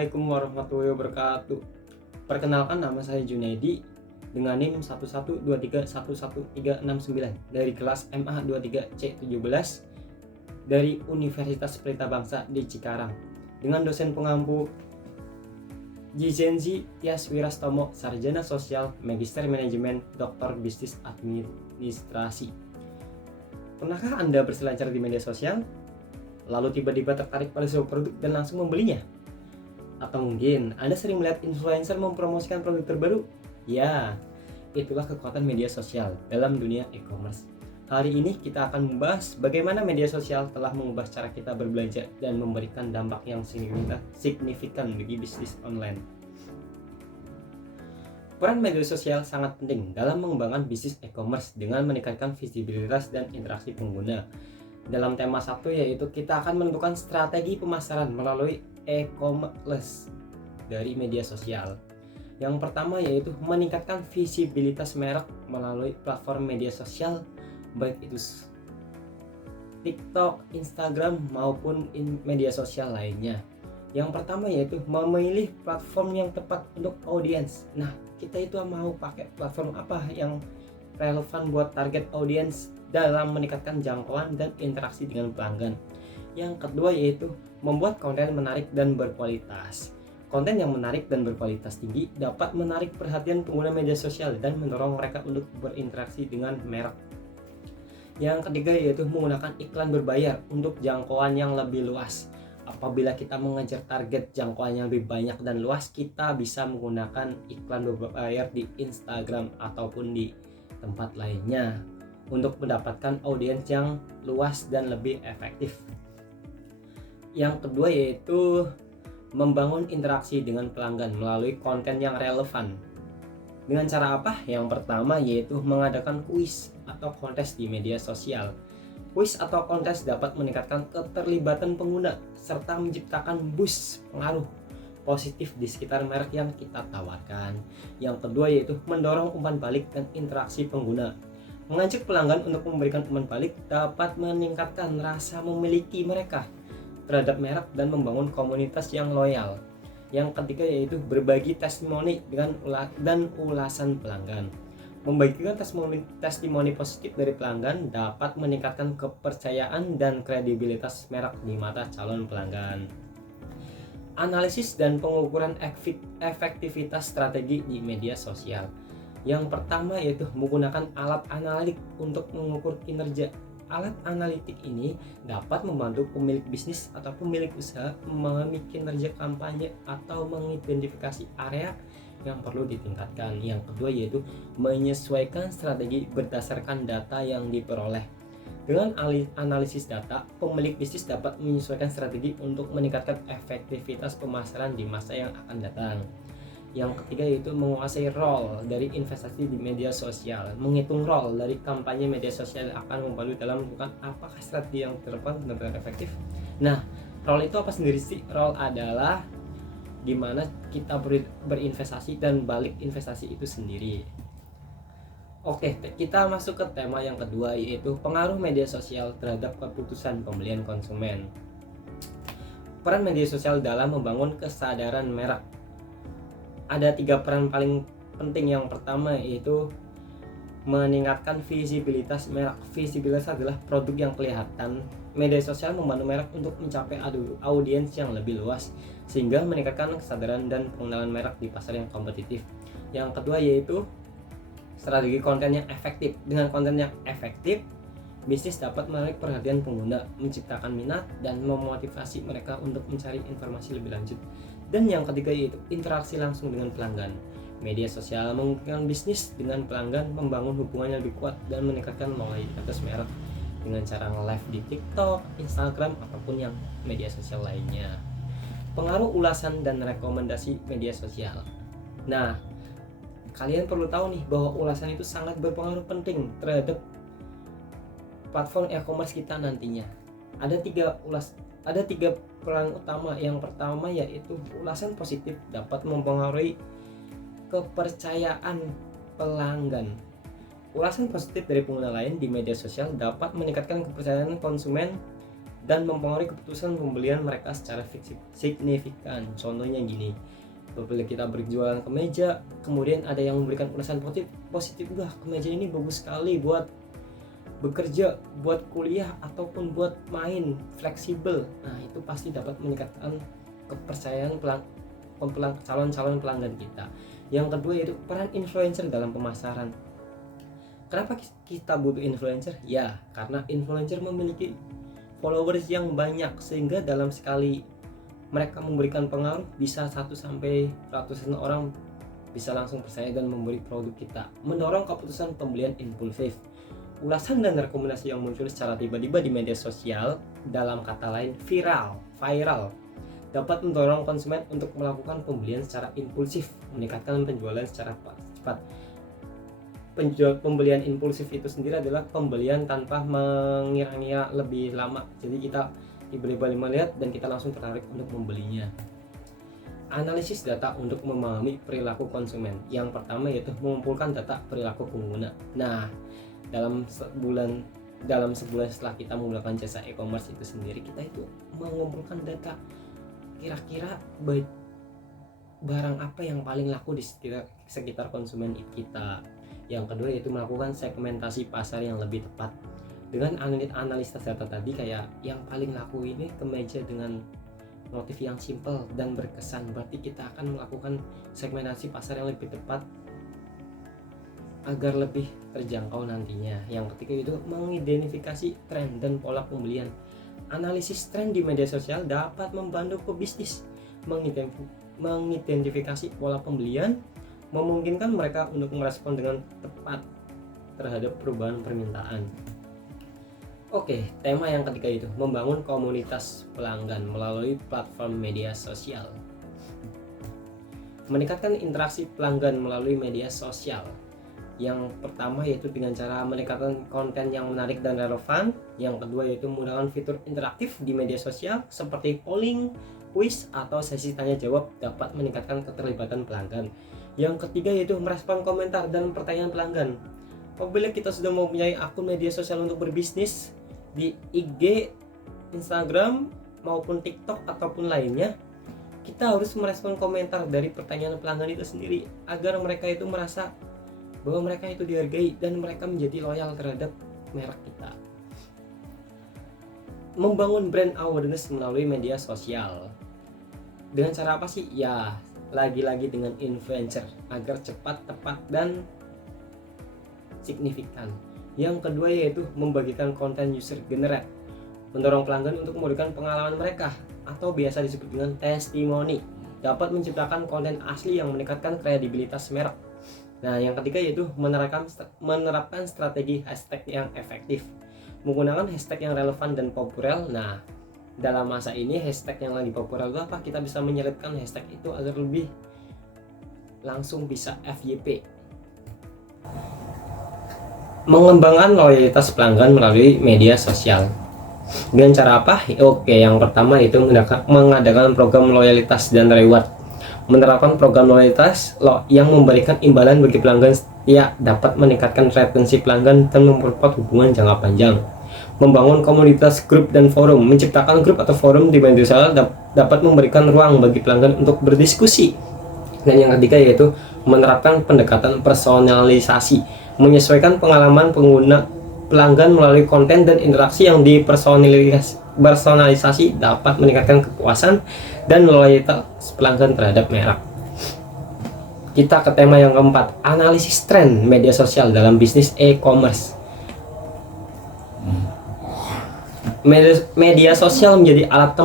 Assalamualaikum warahmatullahi wabarakatuh. Perkenalkan, nama saya Junaidi dengan NIM 112311369 dari kelas MA 23C17 dari Universitas Pelita Bangsa di Cikarang dengan dosen pengampu Jizenzi Tias Wirastomo, Sarjana Sosial, Magister Manajemen, Doktor Bisnis Administrasi. Pernahkah Anda berselancar di media sosial? Lalu tiba-tiba tertarik pada sebuah produk dan langsung membelinya? Atau mungkin Anda sering melihat influencer mempromosikan produk terbaru? Ya, itulah kekuatan media sosial dalam dunia e-commerce. Hari ini kita akan membahas bagaimana media sosial telah mengubah cara kita berbelanja dan memberikan dampak yang signifikan bagi bisnis online. Peran media sosial sangat penting dalam mengembangkan bisnis e-commerce dengan meningkatkan visibilitas dan interaksi pengguna. Dalam tema 1 yaitu kita akan menentukan strategi pemasaran melalui e-commerce dari media sosial. Yang pertama yaitu meningkatkan visibilitas merek melalui platform media sosial, baik itu TikTok, Instagram maupun media sosial lainnya. Yang pertama yaitu memilih platform yang tepat untuk audiens. Nah, kita itu mau pakai platform apa yang relevan buat target audiens dalam meningkatkan jangkauan dan interaksi dengan pelanggan. Yang kedua yaitu membuat konten menarik dan berkualitas. Konten yang menarik dan berkualitas tinggi dapat menarik perhatian pengguna media sosial dan mendorong mereka untuk berinteraksi dengan merek. Yang ketiga yaitu menggunakan iklan berbayar untuk jangkauan yang lebih luas. Apabila kita mengejar target jangkauan yang lebih banyak dan luas, kita bisa menggunakan iklan berbayar di Instagram ataupun di tempat lainnya untuk mendapatkan audiens yang luas dan lebih efektif. Yang kedua yaitu membangun interaksi dengan pelanggan melalui konten yang relevan. Dengan cara apa? Yang pertama yaitu mengadakan kuis atau kontes di media sosial. Kuis atau kontes dapat meningkatkan keterlibatan pengguna serta menciptakan boost pengaruh positif di sekitar merek yang kita tawarkan. Yang kedua yaitu mendorong umpan balik dan interaksi pengguna. Mengajak pelanggan untuk memberikan umpan balik dapat meningkatkan rasa memiliki mereka terhadap merek dan membangun komunitas yang loyal. Yang ketiga yaitu berbagi testimoni dan ulasan pelanggan. Membagikan testimoni positif dari pelanggan dapat meningkatkan kepercayaan dan kredibilitas merek di mata calon pelanggan. Analisis dan pengukuran efektivitas strategi di media sosial. Yang pertama yaitu menggunakan alat analitik untuk mengukur kinerja. Alat analitik ini dapat membantu pemilik bisnis atau pemilik usaha memahami kinerja kampanye atau mengidentifikasi area yang perlu ditingkatkan. Yang kedua yaitu menyesuaikan strategi berdasarkan data yang diperoleh. Dengan analisis data, pemilik bisnis dapat menyesuaikan strategi untuk meningkatkan efektivitas pemasaran di masa yang akan datang. Yang ketiga yaitu menguasai role dari investasi di media sosial. Menghitung role dari kampanye media sosial akan membantu dalam menentukan apakah strategi yang terdepan benar-benar efektif. Nah, role itu apa sendiri sih? Role adalah dimana kita berinvestasi dan balik investasi itu sendiri. Oke, kita masuk ke tema yang kedua yaitu pengaruh media sosial terhadap keputusan pembelian konsumen. Peran media sosial dalam membangun kesadaran merek. Ada 3 peran paling penting. Yang pertama yaitu meningkatkan visibilitas merek. Visibilitas adalah produk yang kelihatan. Media sosial membantu merek untuk mencapai audiens yang lebih luas sehingga meningkatkan kesadaran dan pengenalan merek di pasar yang kompetitif. Yang kedua yaitu strategi konten yang efektif. Dengan konten yang efektif, bisnis dapat menarik perhatian pengguna, menciptakan minat dan memotivasi mereka untuk mencari informasi lebih lanjut. Dan yang ketiga yaitu interaksi langsung dengan pelanggan. Media sosial memungkinkan bisnis dengan pelanggan membangun hubungan yang lebih kuat dan meningkatkan loyalitas merek dengan cara nge-live di TikTok, Instagram ataupun yang media sosial lainnya. Pengaruh ulasan dan rekomendasi media sosial. Nah, kalian perlu tahu nih bahwa ulasan itu sangat berpengaruh penting terhadap platform e-commerce kita nantinya. Ada tiga peran utama. Yang pertama yaitu ulasan positif dapat mempengaruhi kepercayaan pelanggan. Ulasan positif dari pengguna lain di media sosial dapat meningkatkan kepercayaan konsumen dan mempengaruhi keputusan pembelian mereka secara signifikan. Contohnya gini, apabila kita berjualan kemeja, kemudian ada yang memberikan ulasan positif, wah kemeja ini bagus sekali buat bekerja, buat kuliah ataupun buat main, fleksibel. Nah itu pasti dapat meningkatkan kepercayaan calon-calon pelanggan kita. Yang kedua yaitu peran influencer dalam pemasaran. Kenapa kita butuh influencer? Ya karena influencer memiliki followers yang banyak, sehingga dalam sekali mereka memberikan pengaruh bisa 1 sampai ratusan orang bisa langsung percaya dan membeli produk kita, mendorong keputusan pembelian impulsif. Ulasan dan rekomendasi yang muncul secara tiba-tiba di media sosial, dalam kata lain viral, dapat mendorong konsumen untuk melakukan pembelian secara impulsif, meningkatkan penjualan secara cepat. Pembelian impulsif itu sendiri adalah pembelian tanpa mengira-ngira lebih lama. Jadi kita tiba-tiba melihat dan kita langsung tertarik untuk membelinya. Analisis data untuk memahami perilaku konsumen. Yang pertama yaitu mengumpulkan data perilaku pengguna. Nah, dalam sebulan setelah kita menggunakan jasa e-commerce itu sendiri, kita itu mengumpulkan data kira-kira barang apa yang paling laku di sekitar konsumen kita. Yang kedua yaitu melakukan segmentasi pasar yang lebih tepat. Dengan analisa data tadi, kayak yang paling laku ini kemeja dengan motif yang simple dan berkesan, berarti kita akan melakukan segmentasi pasar yang lebih tepat agar lebih terjangkau nantinya. Yang ketiga itu mengidentifikasi tren dan pola pembelian. Analisis tren di media sosial dapat membantu pebisnis mengidentifikasi pola pembelian, memungkinkan mereka untuk merespon dengan tepat terhadap perubahan permintaan. Oke, tema yang ketiga itu membangun komunitas pelanggan melalui platform media sosial. Meningkatkan interaksi pelanggan melalui media sosial. Yang pertama yaitu dengan cara meningkatkan konten yang menarik dan relevan. Yang kedua yaitu menggunakan fitur interaktif di media sosial seperti polling, quiz, atau sesi tanya jawab dapat meningkatkan keterlibatan pelanggan. Yang ketiga yaitu merespon komentar dan pertanyaan pelanggan. Apabila kita sudah mempunyai akun media sosial untuk berbisnis di IG, Instagram maupun TikTok ataupun lainnya, kita harus merespon komentar dari pertanyaan pelanggan itu sendiri agar mereka itu merasa bahwa mereka itu dihargai dan mereka menjadi loyal terhadap merek kita. Membangun brand awareness melalui media sosial. Dengan cara apa sih? Ya, lagi-lagi dengan influencer agar cepat, tepat, dan signifikan. Yang kedua yaitu membagikan konten user generate, mendorong pelanggan untuk memberikan pengalaman mereka atau biasa disebut dengan testimoni, dapat menciptakan konten asli yang meningkatkan kredibilitas merek. Nah, yang ketiga yaitu menerapkan strategi hashtag yang efektif, menggunakan hashtag yang relevan dan populer. Nah, dalam masa ini hashtag yang lagi populer itu apa? Kita bisa menyelipkan hashtag itu agar lebih langsung bisa FYP. Mengembangkan loyalitas pelanggan melalui media sosial. Dengan cara apa? Oke, yang pertama itu mengadakan program loyalitas dan reward. Menerapkan program loyalitas yang memberikan imbalan bagi pelanggan setia dapat meningkatkan retensi pelanggan dan memperkuat hubungan jangka panjang. Membangun komunitas grup dan forum. Menciptakan grup atau forum di media sosial dapat memberikan ruang bagi pelanggan untuk berdiskusi. Dan yang ketiga yaitu menerapkan pendekatan personalisasi, menyesuaikan pengalaman pengguna pelanggan melalui konten dan interaksi yang dipersonalisasi dapat meningkatkan kepuasan dan loyalitas pelanggan terhadap merek. Kita ke tema yang keempat, analisis tren media sosial dalam bisnis e-commerce. Media sosial menjadi alat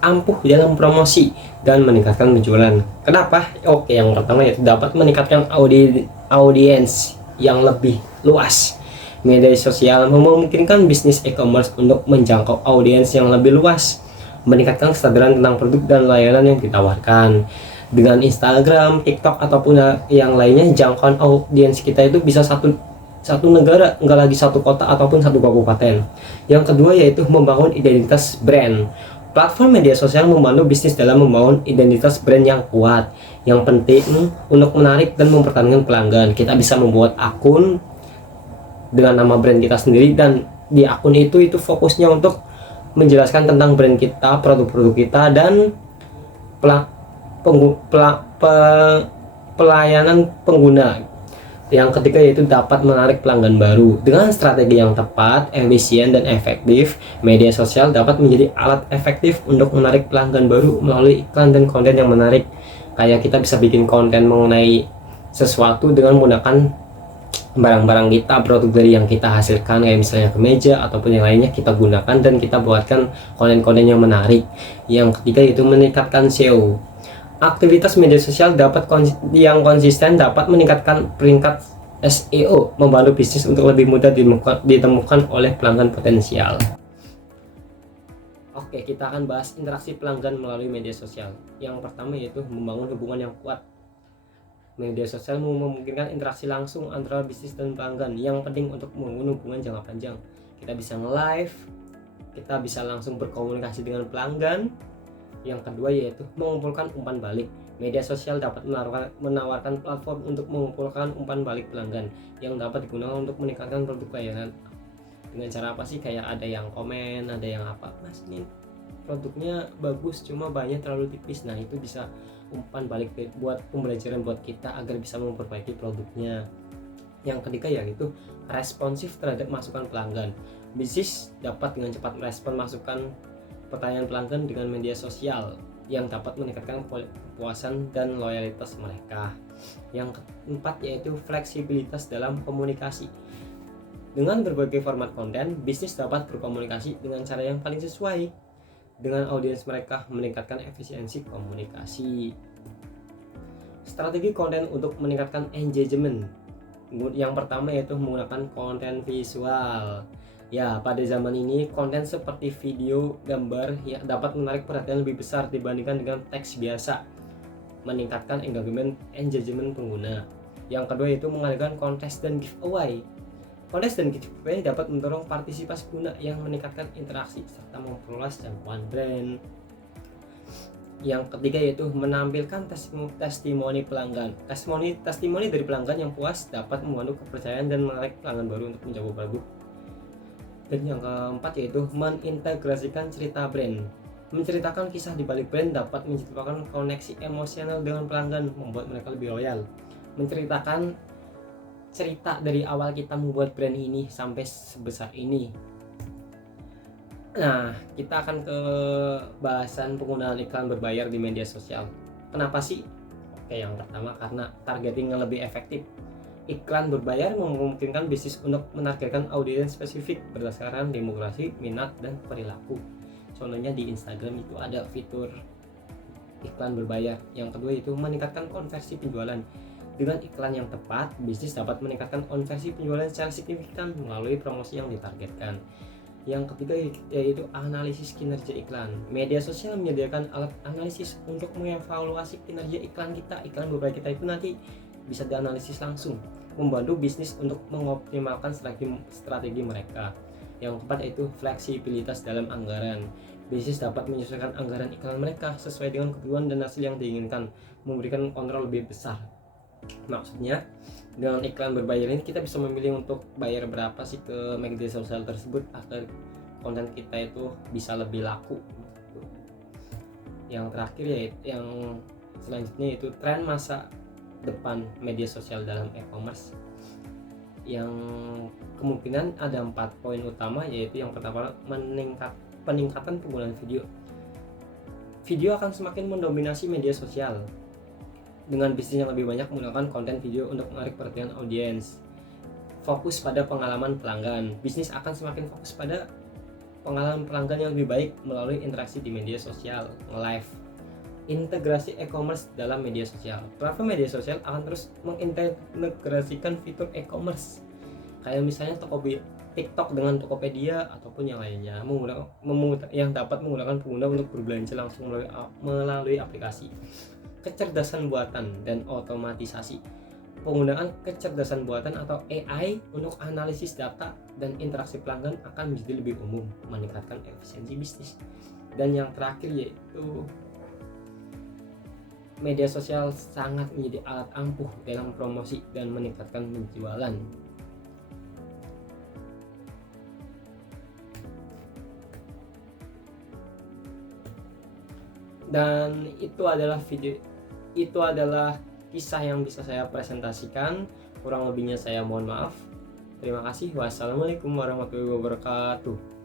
ampuh dalam promosi dan meningkatkan penjualan. Kenapa? Oke, yang pertama yaitu dapat meningkatkan audiens yang lebih luas. Media sosial memungkinkan bisnis e-commerce untuk menjangkau audiens yang lebih luas, meningkatkan kesadaran tentang produk dan layanan yang ditawarkan. Dengan Instagram, TikTok, ataupun yang lainnya, jangkauan audiens kita itu bisa satu negara, enggak lagi satu kota ataupun satu kabupaten. Yang kedua yaitu membangun identitas brand. Platform media sosial membantu bisnis dalam membangun identitas brand yang kuat. Yang penting untuk menarik dan mempertahankan pelanggan, kita bisa membuat akun dengan nama brand kita sendiri, dan di akun itu fokusnya untuk menjelaskan tentang brand kita, produk-produk kita, dan pelayanan pengguna. Yang ketiga yaitu dapat menarik pelanggan baru. Dengan strategi yang tepat, efisien, dan efektif, media sosial dapat menjadi alat efektif untuk menarik pelanggan baru melalui iklan dan konten yang menarik. Kayak kita bisa bikin konten mengenai sesuatu dengan menggunakan barang-barang kita, produk dari yang kita hasilkan, kayak misalnya kemeja ataupun yang lainnya, kita gunakan dan kita buatkan konten-konten yang menarik. Yang ketiga yaitu meningkatkan SEO. Aktivitas media sosial yang konsisten dapat meningkatkan peringkat SEO, membantu bisnis untuk lebih mudah ditemukan oleh pelanggan potensial. Oke, kita akan bahas interaksi pelanggan melalui media sosial. Yang pertama yaitu membangun hubungan yang kuat. Media sosial memungkinkan interaksi langsung antara bisnis dan pelanggan, yang penting untuk membangun hubungan jangka panjang. Kita bisa nge-live, kita bisa langsung berkomunikasi dengan pelanggan. Yang kedua yaitu mengumpulkan umpan balik. Media sosial dapat menawarkan platform untuk mengumpulkan umpan balik pelanggan yang dapat digunakan untuk meningkatkan produk layanan. Dengan cara apa sih? Kayak ada yang komen, ada yang apa, mas ini produknya bagus cuma banyak terlalu tipis. Nah, itu bisa umpan balik buat pembelajaran buat kita agar bisa memperbaiki produknya. Yang ketiga yaitu responsif terhadap masukan pelanggan. Bisnis dapat dengan cepat merespon masukan pertanyaan pelanggan dengan media sosial yang dapat meningkatkan kepuasan dan loyalitas mereka. Yang keempat yaitu fleksibilitas dalam komunikasi. Dengan berbagai format konten, bisnis dapat berkomunikasi dengan cara yang paling sesuai dengan audiens mereka, meningkatkan efisiensi komunikasi. Strategi konten untuk meningkatkan engagement. Yang pertama yaitu menggunakan konten visual. Ya, pada zaman ini konten seperti video, gambar ya dapat menarik perhatian lebih besar dibandingkan dengan teks biasa, meningkatkan engagement pengguna. Yang kedua yaitu mengadakan kontes dan giveaway. Kontes dan giveaway dapat mendorong partisipasi pengguna yang meningkatkan interaksi serta memperluas jangkauan brand. Yang ketiga yaitu menampilkan testimoni pelanggan. Testimoni dari pelanggan yang puas dapat membantu kepercayaan dan menarik pelanggan baru untuk mencoba produk. Dan yang keempat yaitu mengintegrasikan cerita brand. Menceritakan kisah di balik brand dapat menciptakan koneksi emosional dengan pelanggan, membuat mereka lebih loyal. Menceritakan cerita dari awal kita membuat brand ini sampai sebesar ini. Nah, kita akan ke bahasan penggunaan iklan berbayar di media sosial. Kenapa sih? Oke, yang pertama karena targeting yang lebih efektif. Iklan berbayar memungkinkan bisnis untuk menargetkan audiens spesifik berdasarkan demografi, minat, dan perilaku. Contohnya di Instagram itu ada fitur iklan berbayar. Yang kedua itu meningkatkan konversi penjualan. Dengan iklan yang tepat, bisnis dapat meningkatkan konversi penjualan secara signifikan melalui promosi yang ditargetkan. Yang ketiga yaitu analisis kinerja iklan. Media sosial menyediakan alat analisis untuk mengevaluasi kinerja iklan kita. Iklan berbayar kita itu nanti bisa dianalisis langsung, membantu bisnis untuk mengoptimalkan strategi mereka. Yang keempat yaitu fleksibilitas dalam anggaran. Bisnis dapat menyesuaikan anggaran iklan mereka sesuai dengan kebutuhan dan hasil yang diinginkan, memberikan kontrol lebih besar. Maksudnya dengan iklan berbayar ini kita bisa memilih untuk bayar berapa sih ke media sosial tersebut agar konten kita itu bisa lebih laku. Yang terakhir yaitu yang selanjutnya yaitu tren masa depan media sosial dalam e-commerce, yang kemungkinan ada 4 poin utama, yaitu yang pertama peningkatan penggunaan video. Video akan semakin mendominasi media sosial dengan bisnis yang lebih banyak menggunakan konten video untuk menarik perhatian audiens. Fokus pada pengalaman pelanggan. Bisnis akan semakin fokus pada pengalaman pelanggan yang lebih baik melalui interaksi di media sosial, nge-live. Integrasi e-commerce dalam media sosial. Platform media sosial akan terus mengintegrasikan fitur e-commerce, kayak misalnya TikTok dengan Tokopedia ataupun yang lainnya, yang dapat menggunakan pengguna untuk berbelanja langsung melalui aplikasi. Kecerdasan buatan dan otomatisasi. Penggunaan kecerdasan buatan atau AI untuk analisis data dan interaksi pelanggan akan menjadi lebih umum, meningkatkan efisiensi bisnis. Dan yang terakhir yaitu media sosial sangat menjadi alat ampuh dalam promosi dan meningkatkan penjualan. Dan itu adalah kisah yang bisa saya presentasikan. Kurang lebihnya saya mohon maaf. Terima kasih. Wassalamualaikum warahmatullahi wabarakatuh.